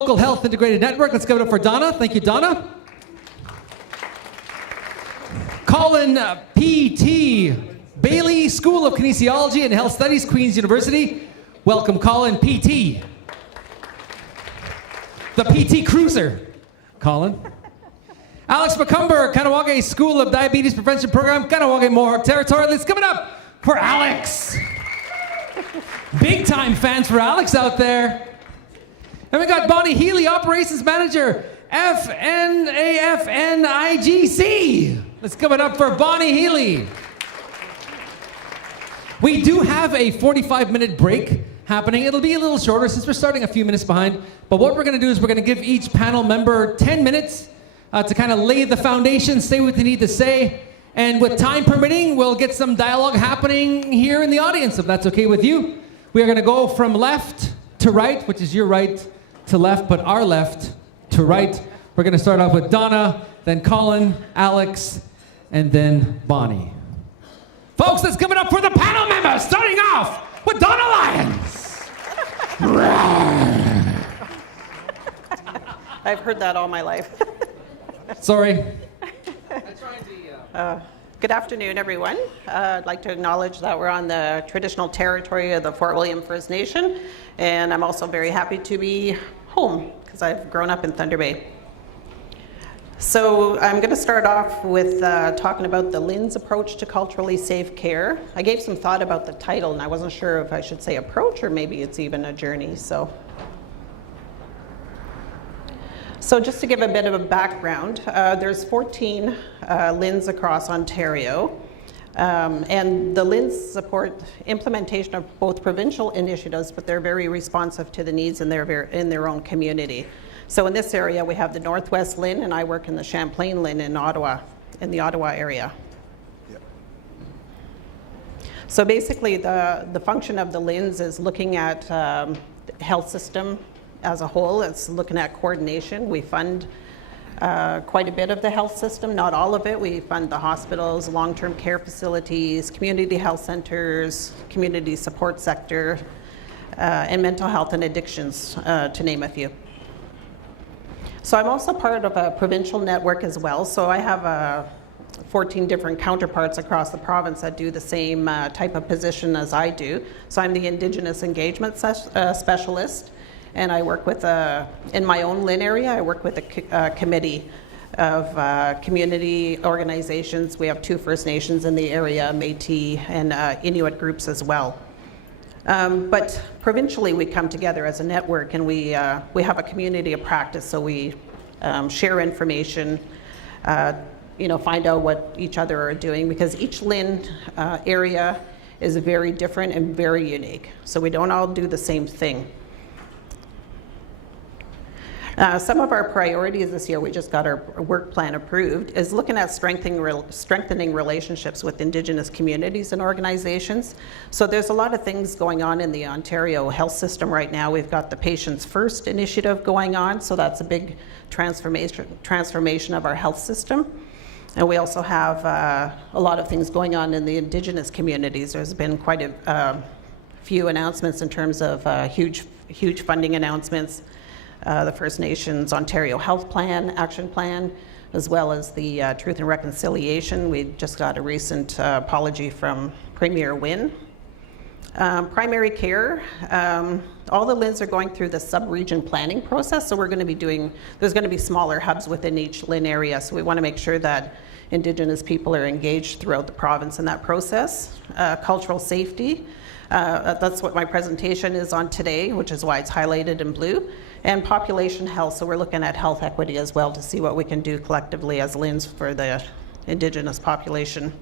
Local Health Integrated Network. Let's give it up for Donna. Thank you, Donna. Colin P.T. Bailey, School of Kinesiology and Health Studies, Queen's University. Welcome, Colin P.T. The P.T. Cruiser. Colin. Alex McCumber, Kahnawake School of Diabetes Prevention Program, Kahnawake Mohawk Territory. Let's give it up for Alex. Big time fans for Alex out there. And we got Bonnie Healy, Operations Manager, FNAFNIGC. Let's give it up for Bonnie Healy. We do have a 45-minute break happening. It'll be a little shorter since we're starting a few minutes behind. But what we're going to do is we're going to give each panel member 10 minutes to kind of lay the foundation, say what they need to say. And with time permitting, we'll get some dialogue happening here in the audience, if that's okay with you. We are going to go from left to right, which is your right to left, but our left to right. We're going to start off with Donna, then Colin, Alex, and then Bonnie. Folks, let's give it up for the panel members, starting off with Donna Lyons. I've heard that all my life. Sorry. Good afternoon, everyone. I'd like to acknowledge that we're on the traditional territory of the Fort William First Nation, and I'm also very happy to be home because I've grown up in Thunder Bay. So I'm going to start off with talking about the LHIN's approach to culturally safe care. I gave some thought about the title, and I wasn't sure if I should say approach or maybe it's even a journey. So just to give a bit of a background, there's 14 LHINs across Ontario, and the LHINs support implementation of both provincial initiatives, but they're very responsive to the needs in their own community. So in this area, we have the Northwest LHIN, and I work in the Champlain LHIN in Ottawa, in the Ottawa area. Yep. So basically, the function of the LHINs is looking at the health system as a whole. It's looking at coordination. We fund quite a bit of the health system, not all of it. We fund the hospitals, long-term care facilities, community health centers, community support sector, and mental health and addictions, to name a few. So I'm also part of a provincial network as well. So I have 14 different counterparts across the province that do the same type of position as I do. So I'm the Indigenous Engagement Specialist. And I work with, in my own LHIN area, I work with a committee of community organizations. We have 2 First Nations in the area, Métis and Inuit groups as well. But provincially, we come together as a network, and we have a community of practice, so we share information, find out what each other are doing, because each LHIN area is very different and very unique. So we don't all do the same thing. Some of our priorities this year, we just got our work plan approved, is looking at strengthening relationships with Indigenous communities and organizations. So there's a lot of things going on in the Ontario health system right now. We've got the Patients First initiative going on, so that's a big transformation of our health system. And we also have a lot of things going on in the Indigenous communities. There's been quite a few announcements in terms of huge funding announcements. The First Nations Ontario Health Plan, Action Plan, as well as the Truth and Reconciliation. We just got a recent apology from Premier Wynne. Primary care, all the LHINs are going through the sub-region planning process, so there's going to be smaller hubs within each LHIN area, so we want to make sure that Indigenous people are engaged throughout the province in that process. Cultural safety, that's what my presentation is on today, which is why it's highlighted in blue. And population health, so we're looking at health equity as well to see what we can do collectively as LHINs for the Indigenous population.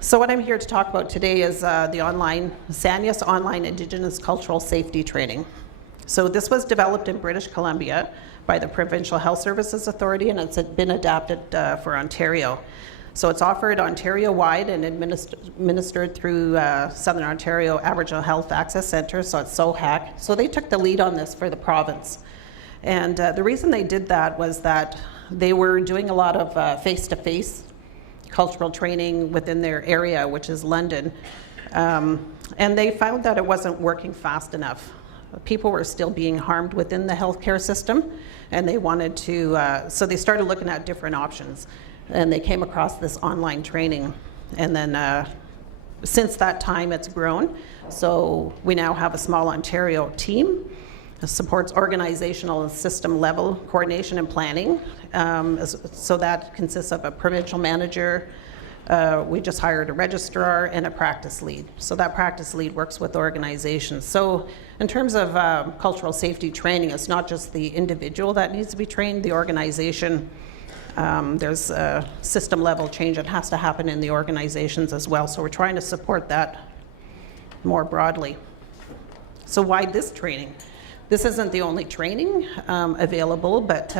So what I'm here to talk about today is the SANIAS online Indigenous Cultural Safety Training. So this was developed in British Columbia by the Provincial Health Services Authority, and it's been adapted for Ontario. So it's offered Ontario-wide and administered through Southern Ontario Aboriginal Health Access Centre, so it's SOHAC. So they took the lead on this for the province. And the reason they did that was that they were doing a lot of face-to-face cultural training within their area, which is London. And they found that it wasn't working fast enough. people were still being harmed within the healthcare system, and they wanted to, so they started looking at different options, and they came across this online training. And then since that time, it's grown. So we now have a small Ontario team that supports organizational and system level coordination and planning. So that consists of a provincial manager. We just hired a registrar and a practice lead. So that practice lead works with organizations. So in terms of cultural safety training, it's not just the individual that needs to be trained, the organization. There's a system level change that has to happen in the organizations as well. So we're trying to support that more broadly. So why this training? This isn't the only training available, but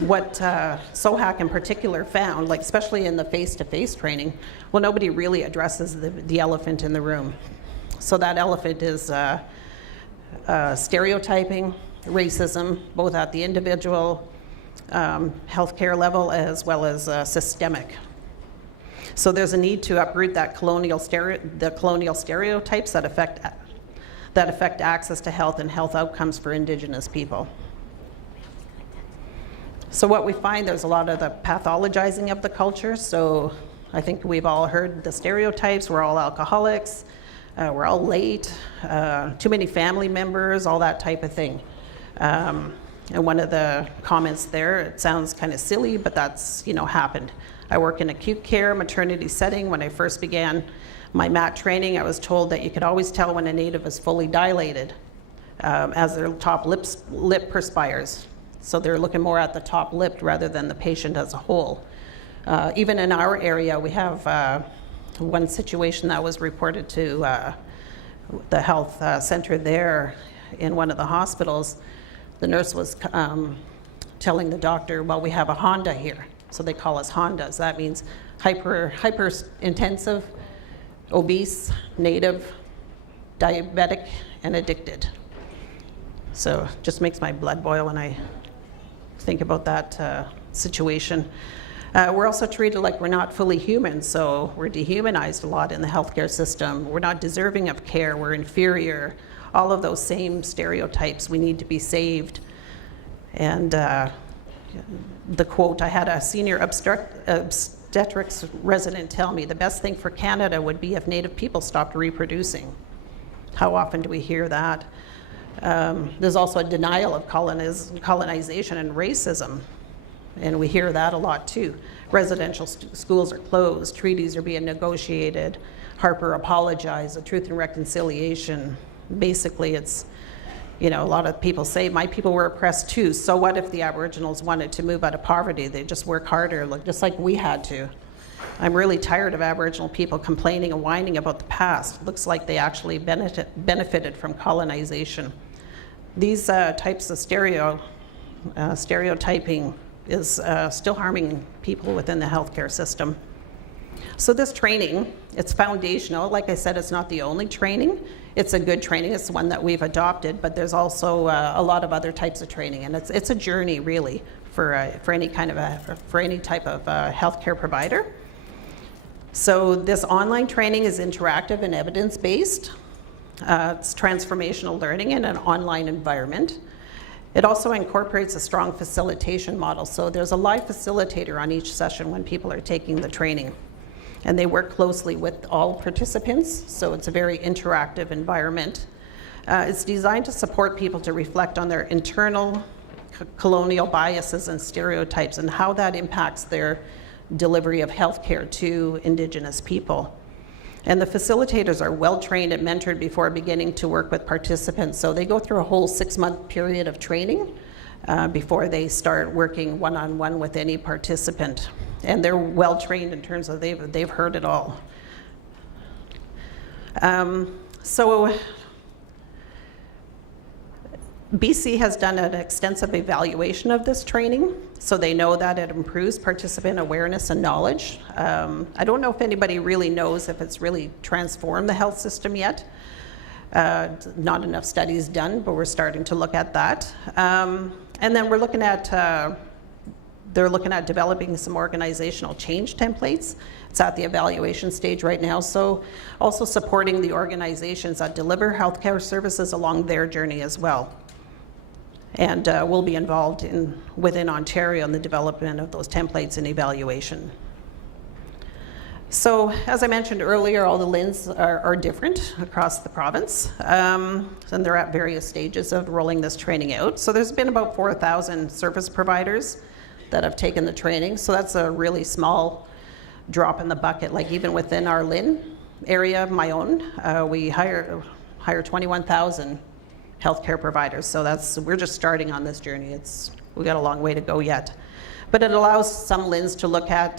what SOHAC in particular found, like especially in the face-to-face training, well, nobody really addresses the elephant in the room. So that elephant is stereotyping, racism, both at the individual healthcare level as well as systemic. So there's a need to uproot that colonial stereotypes that affect access to health and health outcomes for Indigenous people. So what we find, there's a lot of the pathologizing of the culture. So I think we've all heard the stereotypes. We're all alcoholics, we're all late, too many family members, all that type of thing. And one of the comments there, it sounds kind of silly, but that's, happened. I work in acute care, maternity setting. When I first began my MAT training, I was told that you could always tell when a Native is fully dilated as their top lip perspires. So they're looking more at the top lip rather than the patient as a whole. Even in our area, we have one situation that was reported to the health center there in one of the hospitals. The nurse was telling the doctor, well, we have a Honda here. So they call us Hondas. That means hyper intensive, obese, Native, diabetic, and addicted. So just makes my blood boil when I think about that situation. We're also treated like we're not fully human, so we're dehumanized a lot in the healthcare system. We're not deserving of care, we're inferior. All of those same stereotypes, we need to be saved. And the quote, I had a senior obstetrics resident tell me, the best thing for Canada would be if Native people stopped reproducing. How often do we hear that? There's also a denial of colonization and racism, and we hear that a lot too. Residential schools are closed, treaties are being negotiated, Harper apologized, the Truth and Reconciliation. Basically, it's, a lot of people say, my people were oppressed too, so what if the Aboriginals wanted to move out of poverty? They just work harder, just like we had to. I'm really tired of Aboriginal people complaining and whining about the past. Looks like they actually benefited from colonization. These types of stereotyping is still harming people within the healthcare system. So this training, it's foundational. Like I said, it's not the only training. It's a good training. It's one that we've adopted, but there's also a lot of other types of training, and it's a journey really for any type of healthcare provider. So this online training is interactive and evidence-based. It's transformational learning in an online environment. It also incorporates a strong facilitation model. So there's a live facilitator on each session when people are taking the training. And they work closely with all participants, so it's a very interactive environment. It's designed to support people to reflect on their internal colonial biases and stereotypes and how that impacts their delivery of healthcare to Indigenous people. And the facilitators are well trained and mentored before beginning to work with participants. So they go through a whole 6-month period of training before they start working one-on-one with any participant. And they're well trained in terms of they've heard it all. So BC has done an extensive evaluation of this training, so they know that it improves participant awareness and knowledge. I don't know if anybody really knows if it's really transformed the health system yet. Not enough studies done, but we're starting to look at that. And then we're looking at They're looking at developing some organizational change templates. It's at the evaluation stage right now. So also supporting the organizations that deliver healthcare services along their journey as well. And we'll be involved within Ontario in the development of those templates and evaluation. So as I mentioned earlier, all the LHINs are different across the province, and they're at various stages of rolling this training out. So there's been about 4,000 service providers that have taken the training. So that's a really small drop in the bucket. Like even within our LHIN area, my own, we hire 21,000 healthcare providers. So we're just starting on this journey. We got a long way to go yet. But it allows some LHINs to look at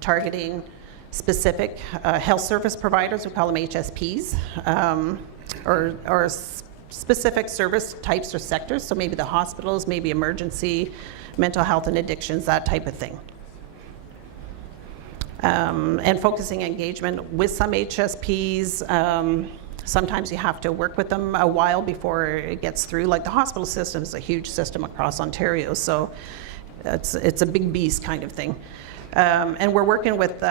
targeting specific health service providers, we call them HSPs, or specific service types or sectors, so maybe the hospitals, maybe emergency, mental health and addictions, that type of thing. And focusing engagement with some HSPs, sometimes you have to work with them a while before it gets through. Like the hospital system is a huge system across Ontario, so it's a big beast kind of thing. And we're working with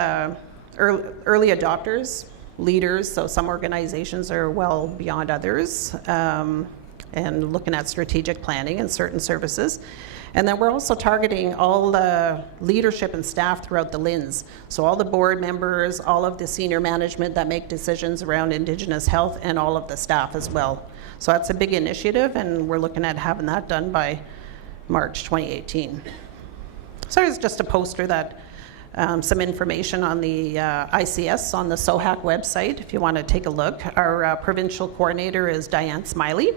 early adopters, leaders, so some organizations are well beyond others, and looking at strategic planning in certain services. And then we're also targeting all the leadership and staff throughout the LHINs. So all the board members, all of the senior management that make decisions around Indigenous health, and all of the staff as well. So that's a big initiative, and we're looking at having that done by March 2018. So here's just a poster that some information on the ICS on the SOHAC website if you want to take a look. Our provincial coordinator is Diane Smiley,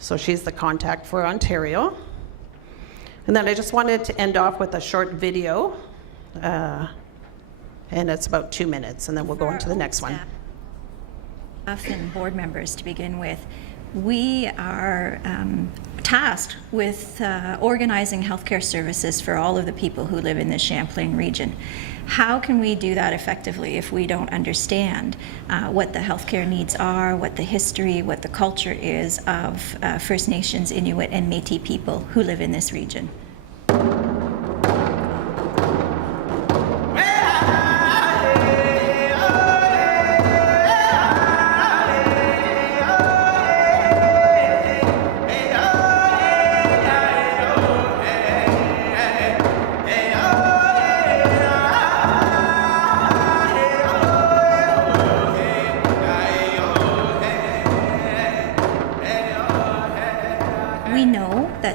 so she's the contact for Ontario. And then I just wanted to end off with a short video, and it's about 2 minutes, and then we'll go on to the next one. Staff and board members to begin with, we are tasked with organizing healthcare services for all of the people who live in the Champlain region. How can we do that effectively if we don't understand what the healthcare needs are, what the history, what the culture is of First Nations, Inuit, and Métis people who live in this region?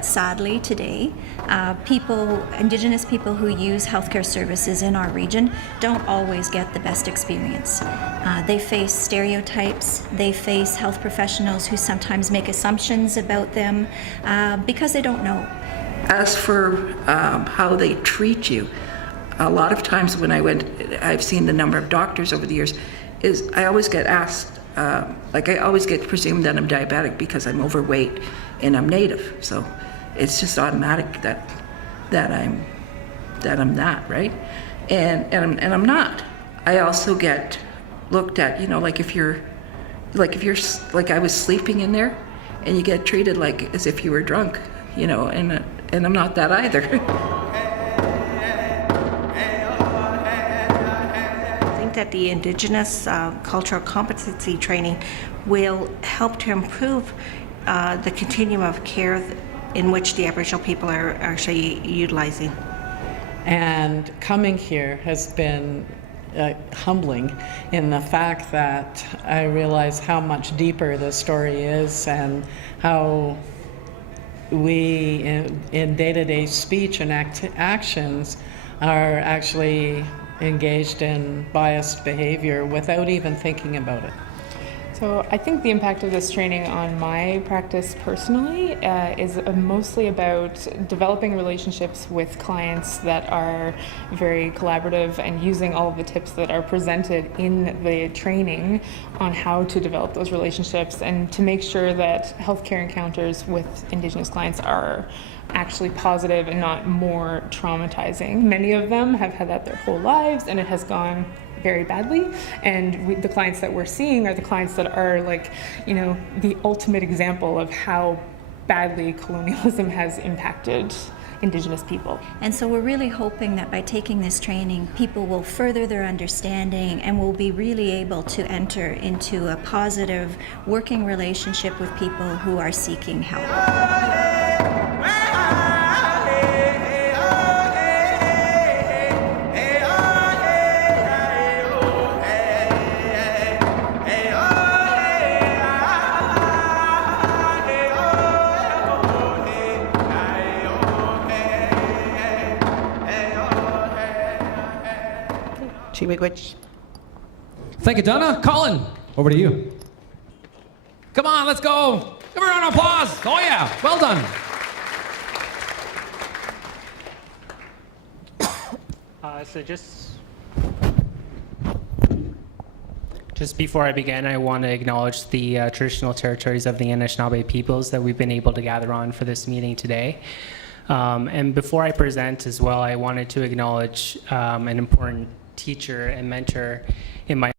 Sadly, today, Indigenous people who use healthcare services in our region don't always get the best experience. They face stereotypes, they face health professionals who sometimes make assumptions about them because they don't know. As for how they treat you, a lot of times when I've seen the number of doctors over the years, I always get asked, I always get presumed that I'm diabetic because I'm overweight and I'm Native. So it's just automatic that I'm that, right? And I'm not. I also get looked at, like I was sleeping in there, and you get treated like as if you were drunk, and I'm not that either. I think that the Indigenous cultural competency training will help to improve the continuum of care in which the Aboriginal people are actually utilizing. And coming here has been humbling in the fact that I realize how much deeper the story is and how we in day-to-day speech and actions are actually engaged in biased behavior without even thinking about it. So I think the impact of this training on my practice personally is mostly about developing relationships with clients that are very collaborative and using all of the tips that are presented in the training on how to develop those relationships and to make sure that healthcare encounters with Indigenous clients are actually positive and not more traumatizing. Many of them have had that their whole lives and it has gone very badly, and the clients that we're seeing are the clients that are the ultimate example of how badly colonialism has impacted Indigenous people. And so we're really hoping that by taking this training, people will further their understanding and will be really able to enter into a positive working relationship with people who are seeking help. Chimigwich. Thank you, Donna. Colin, over to you. Come on, let's go. Give a round of applause. Oh yeah, well done. So just before I begin, I want to acknowledge the traditional territories of the Anishinaabe peoples that we've been able to gather on for this meeting today. And before I present as well, I wanted to acknowledge an important teacher and mentor in my